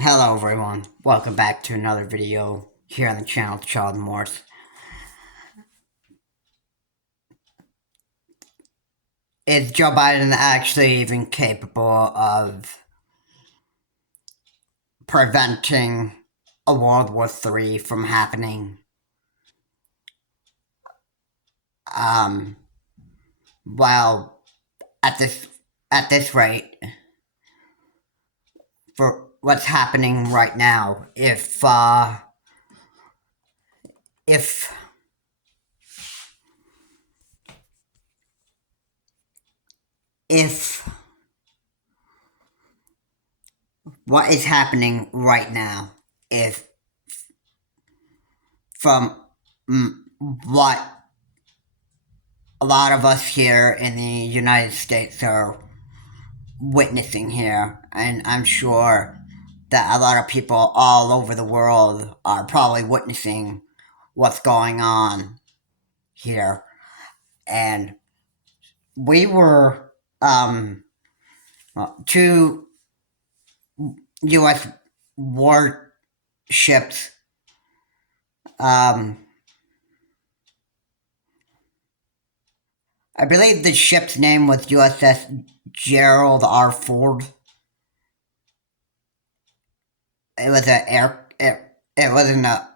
Hello everyone, welcome back to another video here on the channel Child Morse. Is Joe Biden actually even capable of preventing a World War III from happening? Well, at this rate, for what's happening right now, if if what is happening right now, if from what a lot of us here in the United States are witnessing here, and I'm sure that a lot of people all over the world are probably witnessing what's going on here. And we were, two US warships, I believe the ship's name was USS Gerald R. Ford. It was it wasn't a,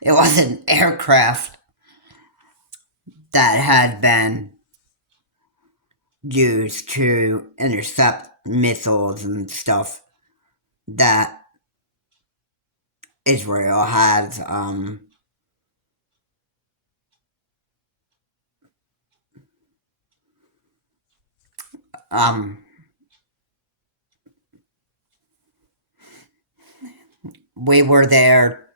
it was an aircraft that had been used to intercept missiles and stuff that Israel has, we were there,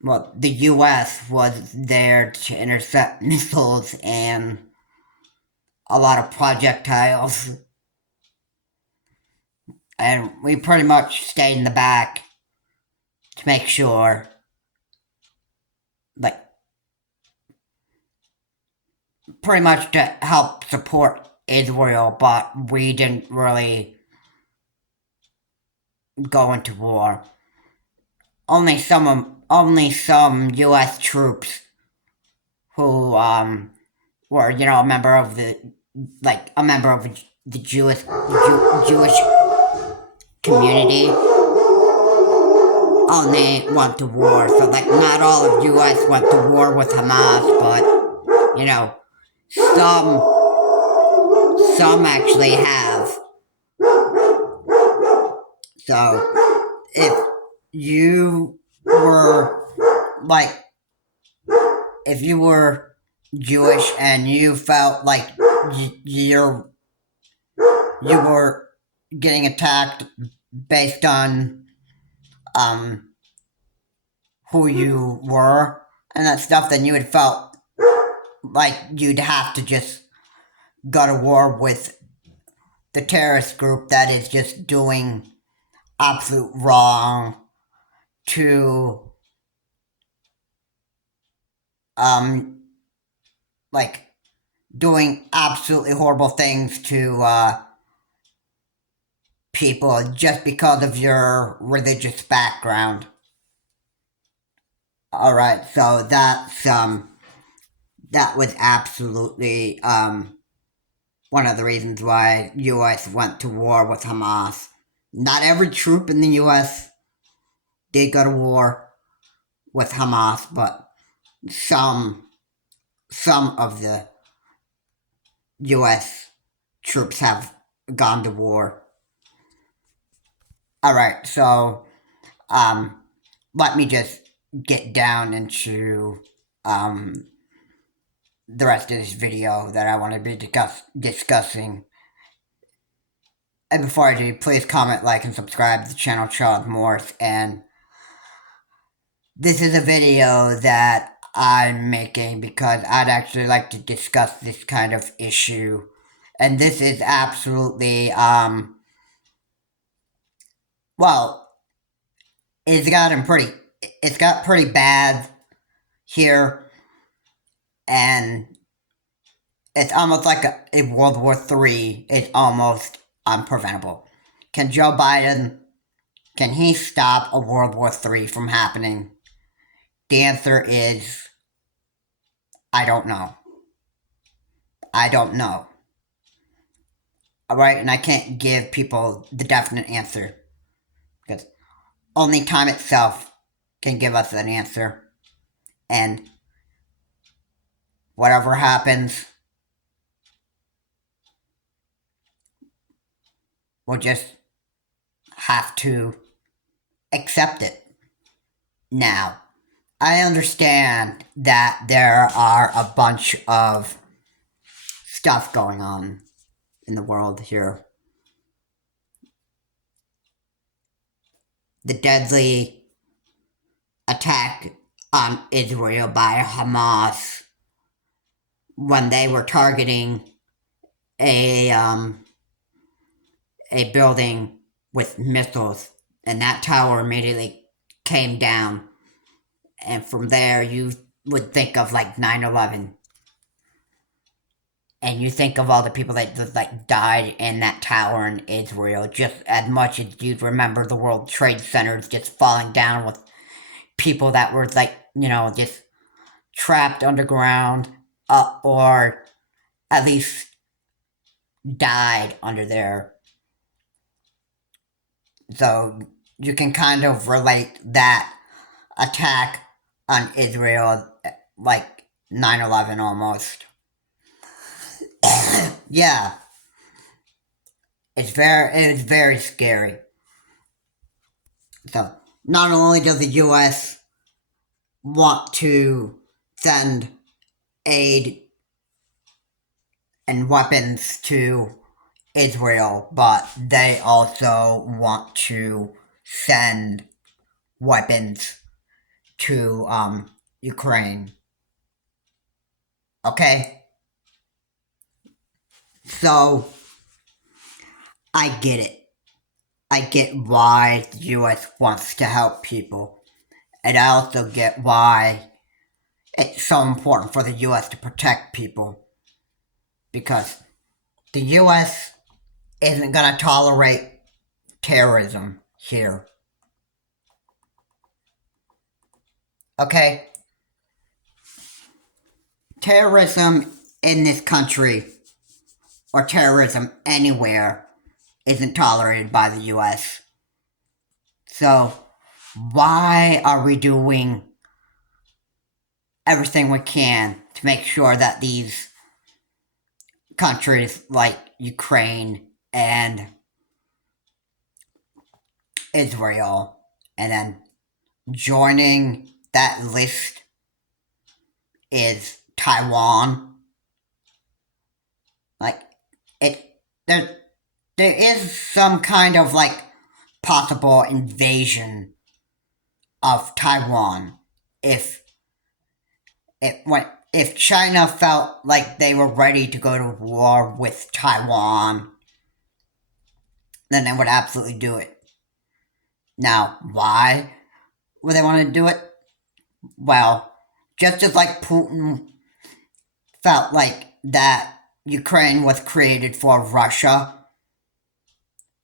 well, the US was there to intercept missiles and a lot of projectiles, and we pretty much stayed in the back to make sure, like, pretty much to help support Israel, but we didn't really go into war. Only some U.S. troops who were, a member of the Jewish community only went to war. So not all of U.S. went to war with Hamas, but some actually have. So if you were if you were Jewish and you felt like you were getting attacked based on who you were and that stuff, then you would felt like you'd have to just go to war with the terrorist group that is just doing absolute wrong to doing absolutely horrible things to people just because of your religious background. Alright, so that was absolutely one of the reasons why US went to war with Hamas. Not every troop in the US did go to war with Hamas, but some of the US troops have gone to war. Alright, so let me just get down into the rest of this video that I want to be discussing. And before I do, please comment, like, and subscribe to the channel Charles Morse. And this is a video that I'm making because I'd actually like to discuss this kind of issue. And this is absolutely, well, it's got pretty bad here. And it's almost like a World War III is almost unpreventable. Can Joe Biden Can he stop a World War III from happening? The answer is, I don't know. I don't know. Alright, and I can't give people the definite answer. Because only time itself can give us an answer. And whatever happens, we'll just have to accept it. Now, I understand that there are a bunch of stuff going on in the world here. The deadly attack on Israel by Hamas when they were targeting a building with missiles, and that tower immediately came down. And from there, you would think of like 9/11, and you think of all the people that just like died in that tower in Israel, just as much as you'd remember the World Trade Centers just falling down with people that were like, just trapped underground, or at least died under there. So you can kind of relate that attack on Israel like 9/11 almost. Yeah, it's very scary. So not only does the U.S. want to send aid and weapons to Israel, but they also want to send weapons to Ukraine. Okay? So, I get it. I get why the US wants to help people. And I also get why it's so important for the US to protect people. Because the US isn't going to tolerate terrorism here. Okay? Terrorism in this country, or terrorism anywhere, isn't tolerated by the US. So, why are we doing everything we can to make sure that these countries like Ukraine and Israel, and then joining that list is Taiwan? Like, there is some kind of like possible invasion of Taiwan if China felt like they were ready to go to war with Taiwan, then they would absolutely do it. Now, why would they want to do it? Well, just as like Putin felt like that Ukraine was created for Russia,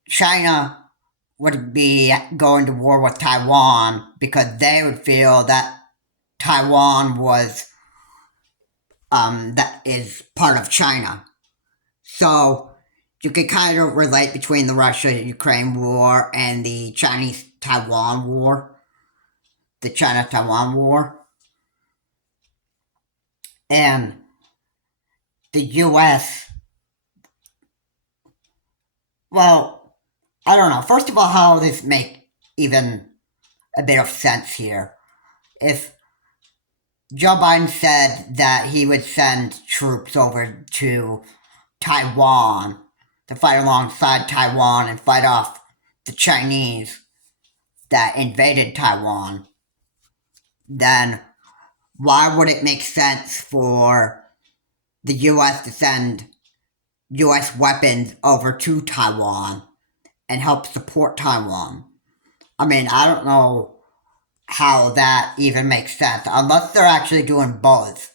China would be going to war with Taiwan because they would feel that Taiwan was that is part of China. So you could kind of relate between the Russia-Ukraine war and the Chinese-Taiwan war, the China-Taiwan war. And the US, well, I don't know. First of all, how does this make even a bit of sense here? If Joe Biden said that he would send troops over to Taiwan to fight alongside Taiwan and fight off the Chinese that invaded Taiwan, then why would it make sense for the US to send US weapons over to Taiwan and help support Taiwan? I mean, I don't know how that even makes sense, unless they're actually doing both.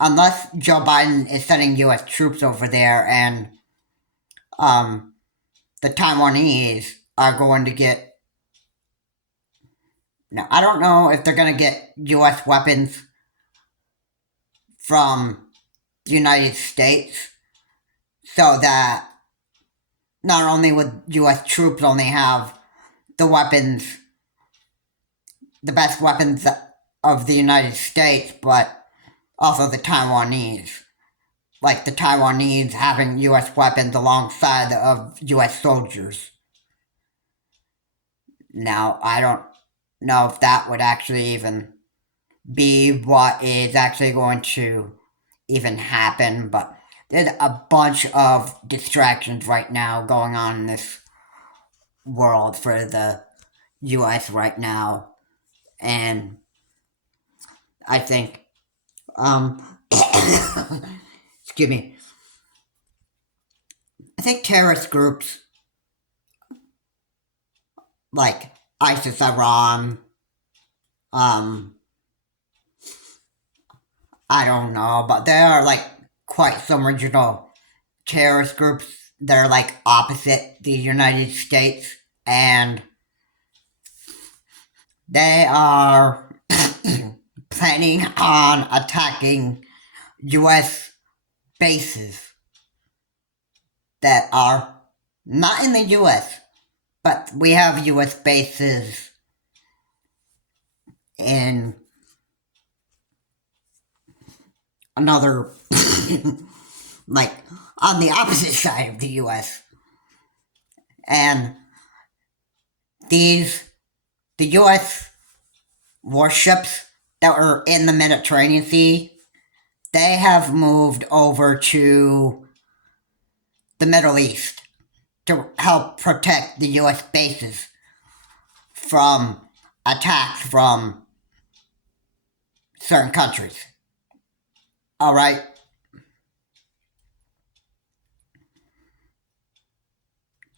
Unless Joe Biden is sending US troops over there and the Taiwanese are going to get Now, I don't know if they're going to get U.S. weapons from the United States so that not only would U.S. troops only have the weapons, the best weapons of the United States, but also the Taiwanese. Like the Taiwanese having U.S. weapons alongside of U.S. soldiers. Now, I don't know if that would actually even be what is actually going to even happen, but there's a bunch of distractions right now going on in this world for the US right now, and I think, excuse me, I think terrorist groups like ISIS, Iran, um, I don't know, but there are like quite some regional terrorist groups that are like opposite the United States, and they are planning on attacking US bases that are not in the US, but we have US bases in another, like on the opposite side of the US. And these, the US warships that were in the Mediterranean Sea, they have moved over to the Middle East to help protect the US bases from attacks from certain countries. All right.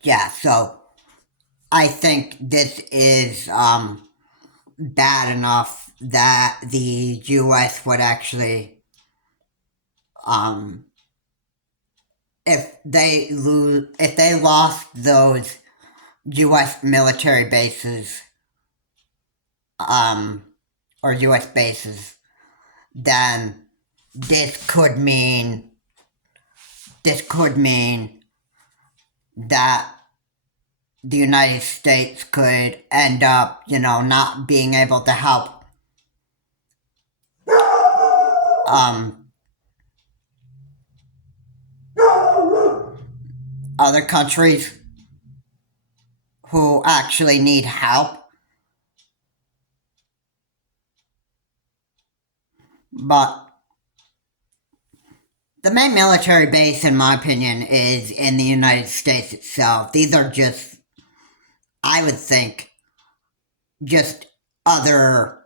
Yeah. So I think this is bad enough that the U.S. would actually, um, if they lost those U.S. military bases, um, or U.S. bases, then this could mean this could mean that the United States could end up, not being able to help um, other countries who actually need help. But the main military base, in my opinion, is in the United States itself. These are just, I would think, just other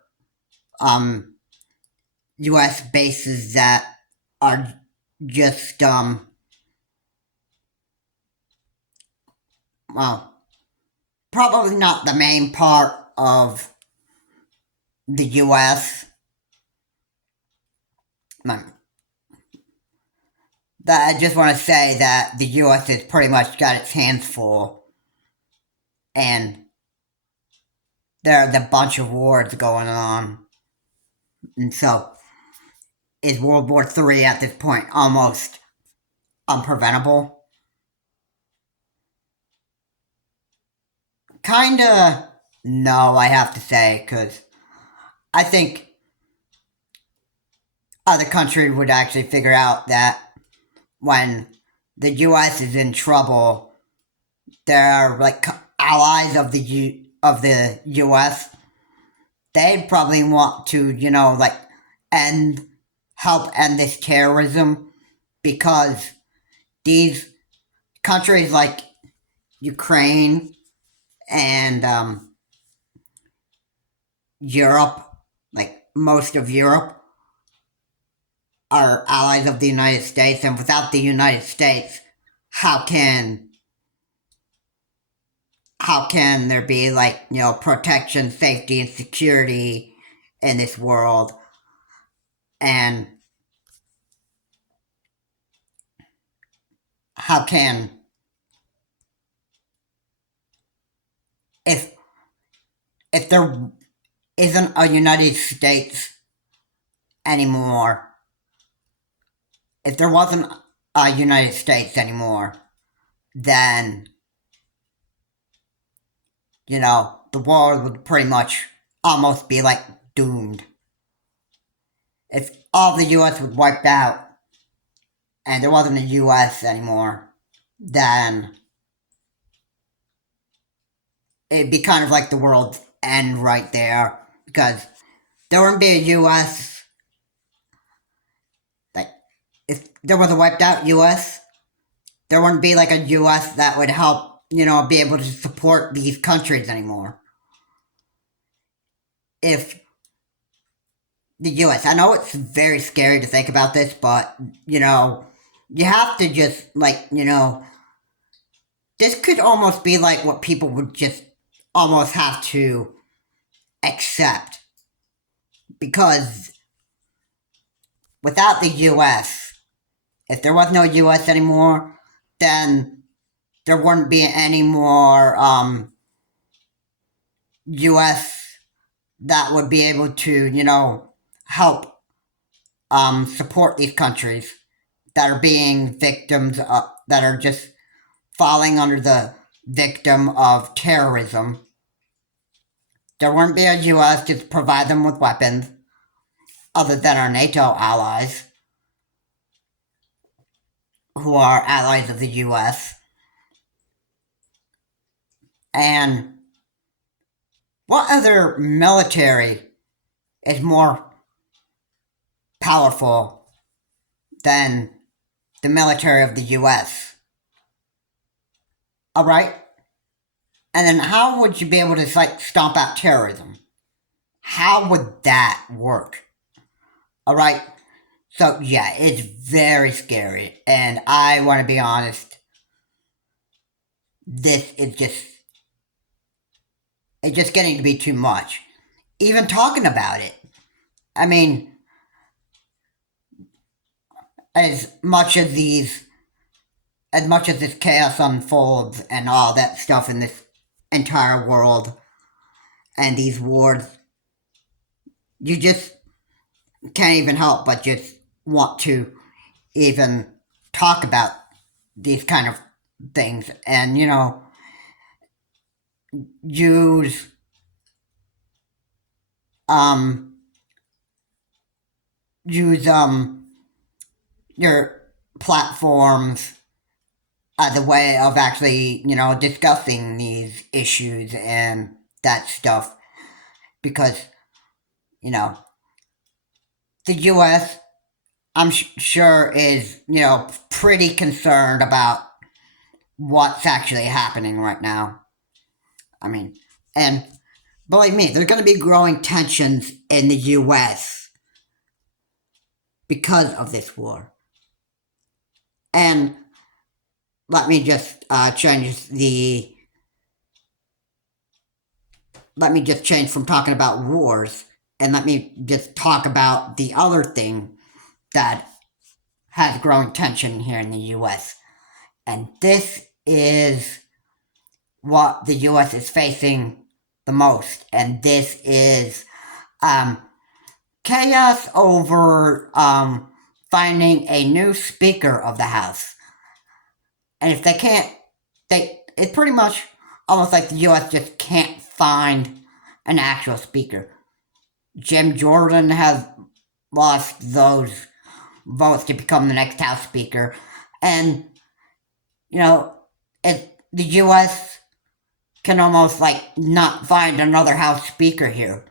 U.S. bases that are just, well, probably not the main part of the U.S. That I just want to say that the U.S. has pretty much got its hands full, and there's a bunch of wars going on, and so is World War III at this point almost unpreventable? Kinda, no, I have to say, because I think other countries would actually figure out that when the U.S. is in trouble, they're like allies of the U.S. They'd probably want to, like end help end this terrorism because these countries like Ukraine and Europe, like most of Europe, are allies of the United States, and without the United States, how can there be like protection, safety, and security in this world? And how can if if there isn't a United States anymore, if there wasn't a United States anymore, then, the world would pretty much almost be like doomed. If all the US was wiped out and there wasn't a US anymore, then it'd be kind of like the world's end right there, because there wouldn't be a US. Like, if there was a wiped out US, there wouldn't be like a US that would help, be able to support these countries anymore. If the US, I know it's very scary to think about this, but, you have to just, this could almost be like what people would just almost have to accept. Because without the US, if there was no US anymore, then there wouldn't be any more US that would be able to, help support these countries that are being victims of, that are just falling under the victim of terrorism. There wouldn't be a US to provide them with weapons other than our NATO allies, who are allies of the US. And what other military is more powerful than the military of the US? Alright? And then how would you be able to, stomp out terrorism? How would that work? Alright? So, yeah, it's very scary. And I want to be honest, this is it's just getting to be too much. Even talking about it. I mean, as much as this chaos unfolds and all that stuff in this entire world and these wars, you just can't even help but just want to even talk about these kind of things and, use your platforms as a way of actually, discussing these issues and that stuff. Because, the US, I'm sure, is, pretty concerned about what's actually happening right now. I mean, and believe me, there's going to be growing tensions in the US because of this war. And let me just change from talking about wars, and let me just talk about the other thing that has growing tension here in the US. And this is what the US is facing the most. And this is chaos over finding a new Speaker of the House. And if they can't, it's pretty much almost like the US just can't find an actual Speaker. Jim Jordan has lost those votes to become the next House Speaker. And, the US can almost not find another House Speaker here.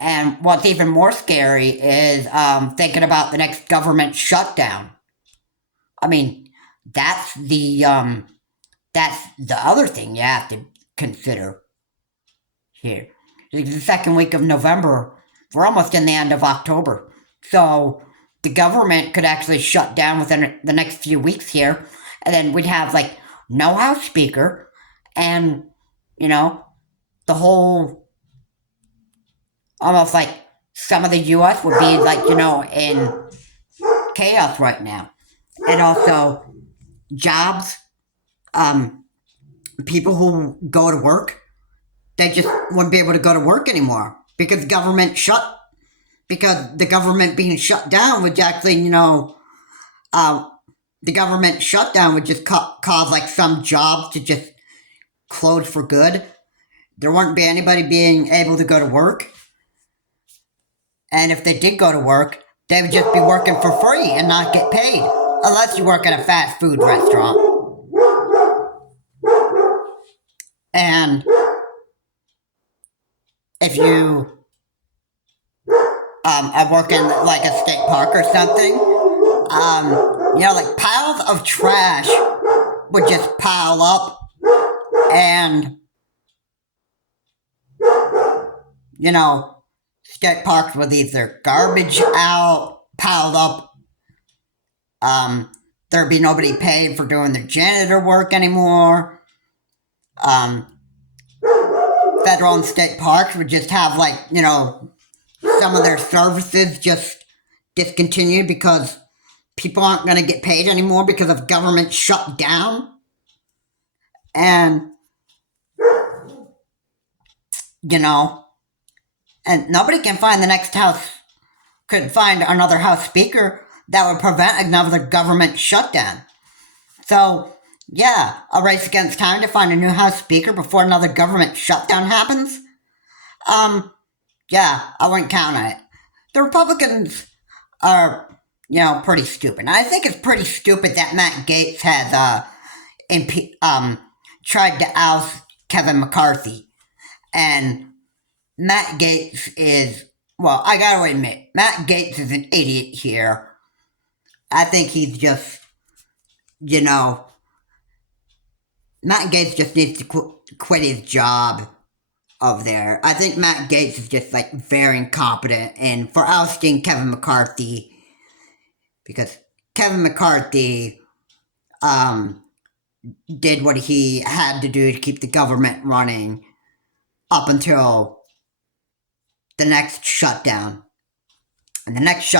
And what's even more scary is thinking about the next government shutdown. I mean, that's the other thing you have to consider here. The second week of November, we're almost in the end of October. So the government could actually shut down within the next few weeks here, and then we'd have no House Speaker, and the whole, almost some of the US would be in chaos right now. And also jobs, people who go to work, they just wouldn't be able to go to work anymore because the government being shut down would actually, the government shutdown would just cause like some jobs to just close for good. There wouldn't be anybody being able to go to work. And if they did go to work, they would just be working for free and not get paid. Unless you work at a fast food restaurant. And if you are working like a skate park or something, like piles of trash would just pile up and, skate parks would leave their garbage out, piled up. There'd be nobody paid for doing their janitor work anymore. Federal and state parks would just have some of their services just discontinued because people aren't going to get paid anymore because of government shut down. And, and nobody can find could find another House Speaker that would prevent another government shutdown. So, yeah, a race against time to find a new House Speaker before another government shutdown happens? Yeah, I wouldn't count on it. The Republicans are, pretty stupid. And I think it's pretty stupid that Matt Gaetz has, tried to oust Kevin McCarthy. And Matt Gaetz is, well, I gotta admit, Matt Gaetz is an idiot here. I think he's just, Matt Gaetz just needs to quit his job over there. I think Matt Gaetz is just very incompetent and for ousting Kevin McCarthy because Kevin McCarthy did what he had to do to keep the government running up until the next shutdown. And the next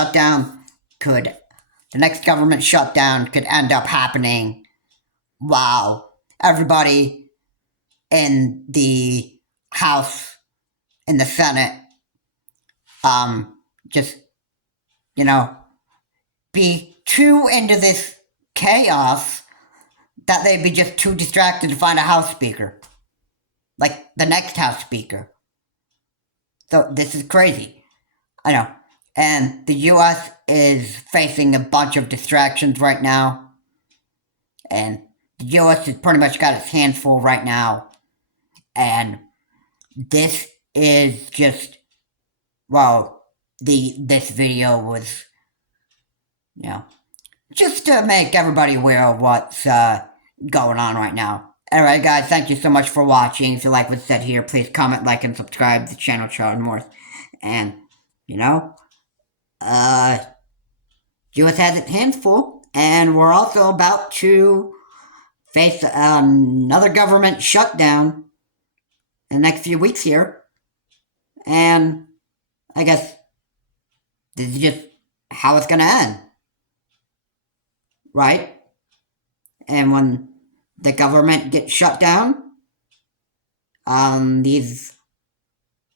government shutdown could end up happening while everybody in the House and the Senate just, be too into this chaos that they'd be just too distracted to find a House Speaker. Like the next House Speaker. So this is crazy. I know. And the US is facing a bunch of distractions right now. And the US has pretty much got its hands full right now. And this is just, this video was, just to make everybody aware of what's going on right now. Alright guys, thank you so much for watching. If you like what's said here, please comment, like, and subscribe to the channel Charlie Morris. And, US has its hands full, and we're also about to face another government shutdown in the next few weeks here. And I guess this is just how it's gonna end. Right? And when the government gets shut down, these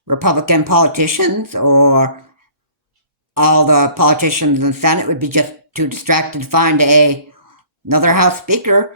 Republican politicians or all the politicians in the Senate would be just too distracted to find another House Speaker